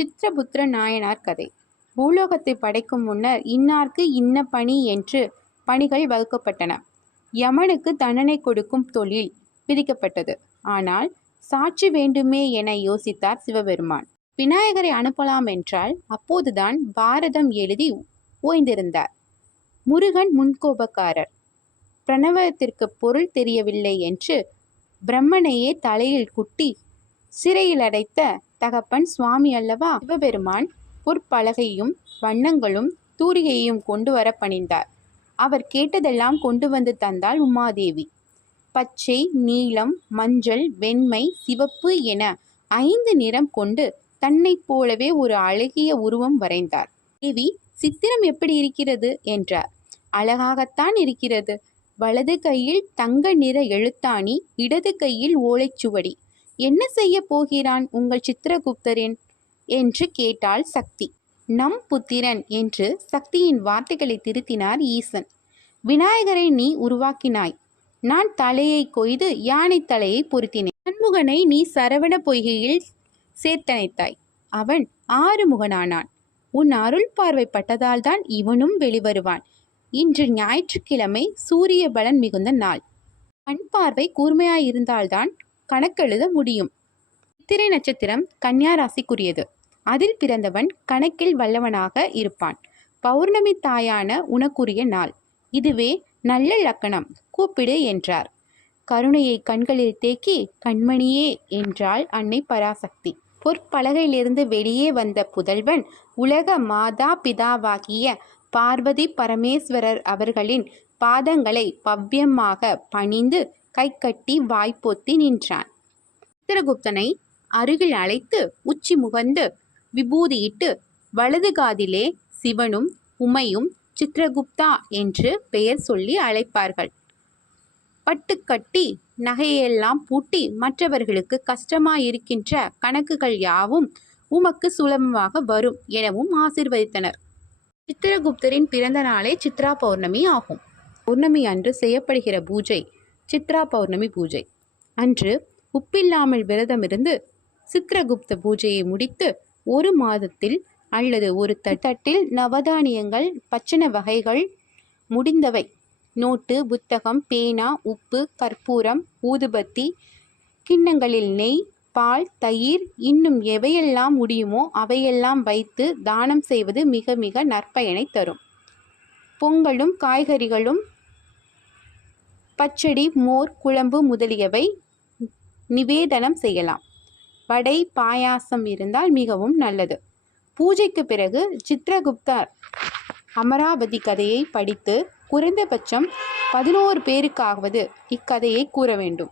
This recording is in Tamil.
சித்திரபுத்திர நாயனார் கதை. பூலோகத்தை படைக்கும் முன்னர் இன்னார்க்கு இன்ன பணி என்று பணிகள் வகுக்கப்பட்டன. யமனுக்கு தண்டனை கொடுக்கும் தொழில் விதிக்கப்பட்டது. ஆனால் சாட்சி வேண்டுமே என யோசித்தார் சிவபெருமான். விநாயகரை அனுப்பலாம் என்றால் அப்போதுதான் பாரதம் எழுதி ஓய்ந்திருந்தார். முருகன் முன்கோபக்காரர். பிரணவத்திற்கு பொருள் தெரியவில்லை என்று பிரம்மனையே தலையில் குட்டி சிறையில் அடைத்த தகப்பன் சுவாமி அல்லவா. சிவபெருமான் பொற்பலகையும் வண்ணங்களும் தூரிகையும் கொண்டு வர பணிந்தார். அவர் கேட்டதெல்லாம் கொண்டு வந்து தந்தாள் உமாதேவி. பச்சை, நீலம், மஞ்சள், வெண்மை, சிவப்பு என 5 நிறம் கொண்டு தன்னை போலவே ஒரு அழகிய உருவம் வரைந்தார். தேவி, சித்திரம் எப்படி இருக்கிறது என்றார். அழகாகத்தான் இருக்கிறது. வலது கையில் தங்க நிற எழுத்தாணி, இடது கையில் ஓலைச்சுவடி. என்ன செய்ய போகிறான் உங்கள் சித்திரகுப்தரின் என்று கேட்டாள் சக்தி. நம் புத்திரன் என்று சக்தியின் வார்த்தைகளை திருத்தினார் ஈசன். விநாயகரை நீ உருவாக்கினாய். நான் தலையை கொய்து யானை தலையை பொருத்தினேன். சண்முகனை நீ சரவண பொய்கையில் சேர்த்தனைத்தாய். அவன் 6 முகனானான். உன் அருள் பார்வை பட்டதால் தான் இவனும் வெளிவருவான். இன்று ஞாயிற்றுக்கிழமை சூரிய பலன் மிகுந்த நாள். கண் பார்வை கூர்மையாயிருந்தால்தான் கணக்கெழுத முடியும். சித்திரை நட்சத்திரம் கன்னியா ராசிக்குரியது. அதில் பிறந்தவன் கணக்கில் வல்லவனாக இருப்பான். பௌர்ணமி தாயான உனக்குரிய நாள். இதுவே நல்ல லக்கணம். கூப்பிடு என்றார். கருணையை கண்களில் தேக்கி கண்மணியே என்றாள் அன்னை பராசக்தி. பொற்பலகையிலிருந்து வெளியே வந்த புதல்வன் உலக மாதா பிதாவாகிய பார்வதி பரமேஸ்வரர் அவர்களின் பாதங்களை பவ்யமாக பணிந்து கைகட்டி வாய்ப்பொத்தி நின்றான். சித்திரகுப்தனை அருகில் அழைத்து உச்சி முகந்து விபூதியிட்டு வலது காதிலே சிவனும் உமையும் சித்திரகுப்தா என்று பெயர் சொல்லி அழைப்பார்கள். பட்டுக்கட்டி நகையெல்லாம் பூட்டி மற்றவர்களுக்கு கஷ்டமாயிருக்கின்ற கணக்குகள் யாவும் உமக்கு சுலபமாக வரும் எனவும் ஆசீர்வதித்தனர். சித்திரகுப்தரின் பிறந்த நாளே சித்ரா பௌர்ணமி ஆகும். பௌர்ணமி அன்று செய்யப்படுகிற பூஜை சித்ரா பௌர்ணமி பூஜை. அன்று உப்பில்லாமல் விரதமிருந்து சித்திரகுப்த பூஜையை முடித்து 1 மாதத்தில் அல்லது ஒரு தட்டில் நவதானியங்கள், பச்சன வகைகள், முடிந்தவை நோட்டு, புத்தகம், பேனா, உப்பு, கற்பூரம், ஊதுபத்தி, கிண்ணங்களில் நெய், பால், தயிர், இன்னும் எவையெல்லாம் முடியுமோ அவையெல்லாம் வைத்து தானம் செய்வது மிக மிக நற்பயனை தரும். பொங்கலும் காய்கறிகளும், பச்சடி, மோர், குழம்பு முதலியவை நிவேதனம் செய்யலாம். வடை, பாயாசம் இருந்தால் மிகவும் நல்லது. பூஜைக்கு பிறகு சித்திரகுப்தர் அமராவதி கதையை படித்து குறைந்தபட்சம் 11 பேருக்காவது இக்கதையை கூற வேண்டும்.